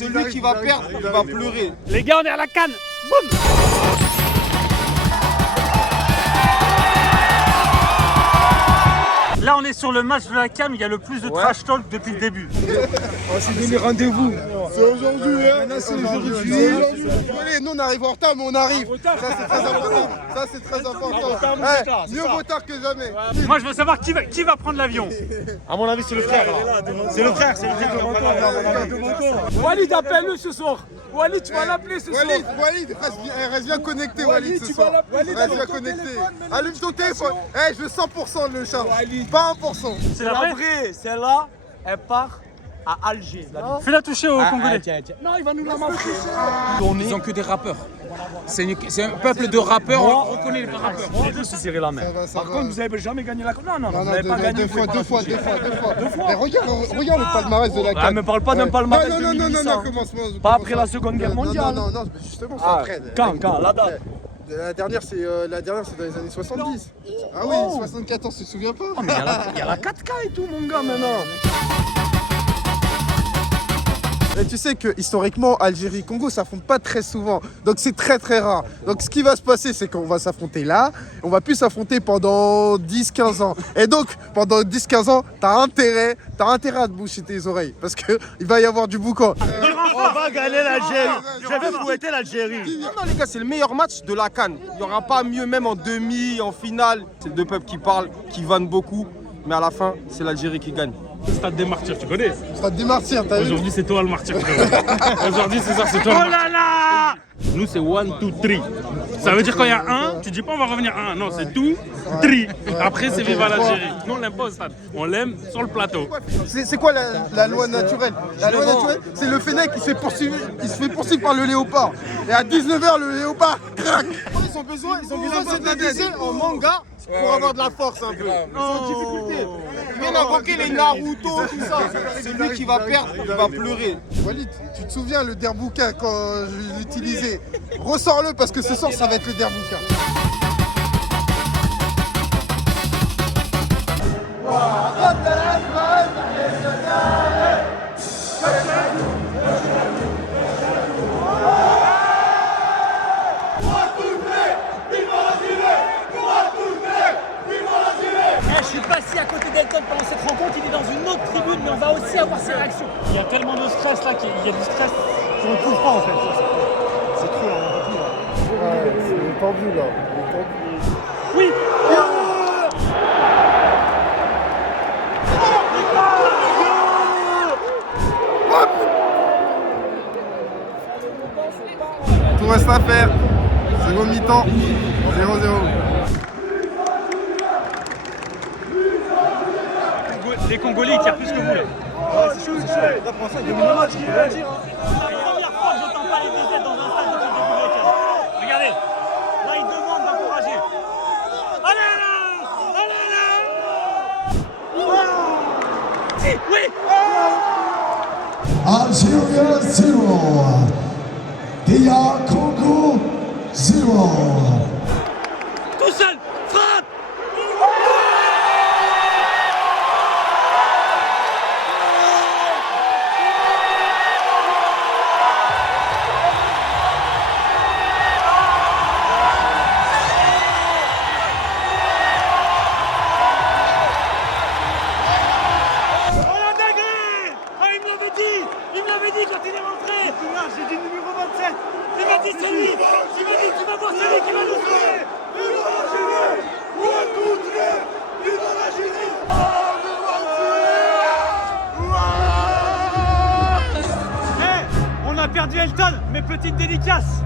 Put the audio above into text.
celui qui va perdre, il va pleurer. Les gars, on est à la canne. Boum. Là, on est sur le match de la CAN où il y a le plus de trash talk depuis le début. On s'est donné rendez-vous. C'est aujourd'hui, hein. C'est aujourd'hui. Nous, on arrive en retard, mais on arrive. Ça, c'est très important. Ça, c'est très important. Mieux vaut tard que jamais. Moi, je veux savoir qui va prendre l'avion. À mon avis, c'est le frère. C'est le frère, Walid, appelle-le ce soir. Walid, tu vas l'appeler ce soir. Walid, reste bien connecté, Walid, ce soir. Reste bien connecté. Allume ton téléphone. Je veux 100% le charge. Pas 1%. C'est la vraie. Celle-là, elle part à Alger. Fais-la toucher au Congolais. Non, il va nous la marcher. Ils ont que des rappeurs. C'est un peuple de rappeurs, on reconnaît les rappeurs. On peut se serrer la main. Ça Par va. contre, vous n'avez jamais gagné la coupe. Non, Non, vous n'avez pas gagné. deux fois. Mais regarde le palmarès de la CAN. Ah, me parle pas d'un palmarès de Non, 1800. commencement. Pas après la Seconde Guerre mondiale. Non, justement, c'est après. Quand la date. La dernière, c'est dans les années 70. Ah oui, 74, tu te souviens pas? Il y a la 4K et tout, mon gars, maintenant. Mais tu sais que historiquement, Algérie-Congo s'affrontent pas très souvent. Donc c'est très très rare. Donc ce qui va se passer, c'est qu'on va s'affronter là. On va plus s'affronter pendant 10-15 ans. Et donc, pendant 10-15 ans, t'as intérêt à te boucher tes oreilles. Parce qu'il va y avoir du boucan. On va gagner l'Algérie. Je vais fouetter l'Algérie. Non, les gars, c'est le meilleur match de la CAN. Il n'y aura pas mieux, même en demi, en finale. C'est deux peuples qui parlent, qui vannent beaucoup. Mais à la fin, c'est l'Algérie qui gagne. Stade des martyrs, tu connais? Ça te démartir, t'as vu? Aujourd'hui, c'est toi le martyr. Aujourd'hui, c'est ça, c'est toi. Oh là là! Nous, c'est 1, 2, 3. Ça veut dire quand il y a un, tu dis pas on va revenir à un. Non, c'est 2, 3. Après, c'est viva l'Algérie. Nous, on l'aime pas au stade. On l'aime sur le plateau. C'est quoi la loi naturelle? La loi naturelle, c'est le fennec qui se fait poursuivre par le léopard. Et à 19h, le léopard craque. Ils ont besoin de se déguiser en manga pour avoir de la force un peu. Ils sont en difficulté. Ils viennent invoquer les Naruto, tout ça. Celui qui va perdre, il va pleurer. Walid, tu te souviens le derbouka quand je l'utilisais? Ressors-le parce que ce soir, ça va être le derbouka. Je suis passé à côté d'Elton pendant cette rencontre. Il est dans une autre tribune, mais on va aussi avoir ses réactions. Il y a tellement de stress là qu'il y a du stress qu'on ne trouve pas en fait. C'est trop là, on n'a pas tout là. Ouais, c'est tendu là. Oui. Tout reste à faire. Second mi-temps. 0-0. Les Congolais, ils tirent plus que vous. Là. C'est chaud. Là pour l'instant, il domine le match, il faut le dire. C'est la première fois que j'entends pas les DZ dans un stade depuis le début de la CAN. Regardez, là ils demandent d'encourager. Allez là. Si, oui. Algeria 0, DR Congo 0. Tout seul, frappe. Il me l'avait dit quand il est rentré. J'ai dit numéro 27. Il m'a dit c'est lui. Il m'a dit tu vas voir c'est lui qui va nous sauver. On a perdu Elton, mais petite dédicace.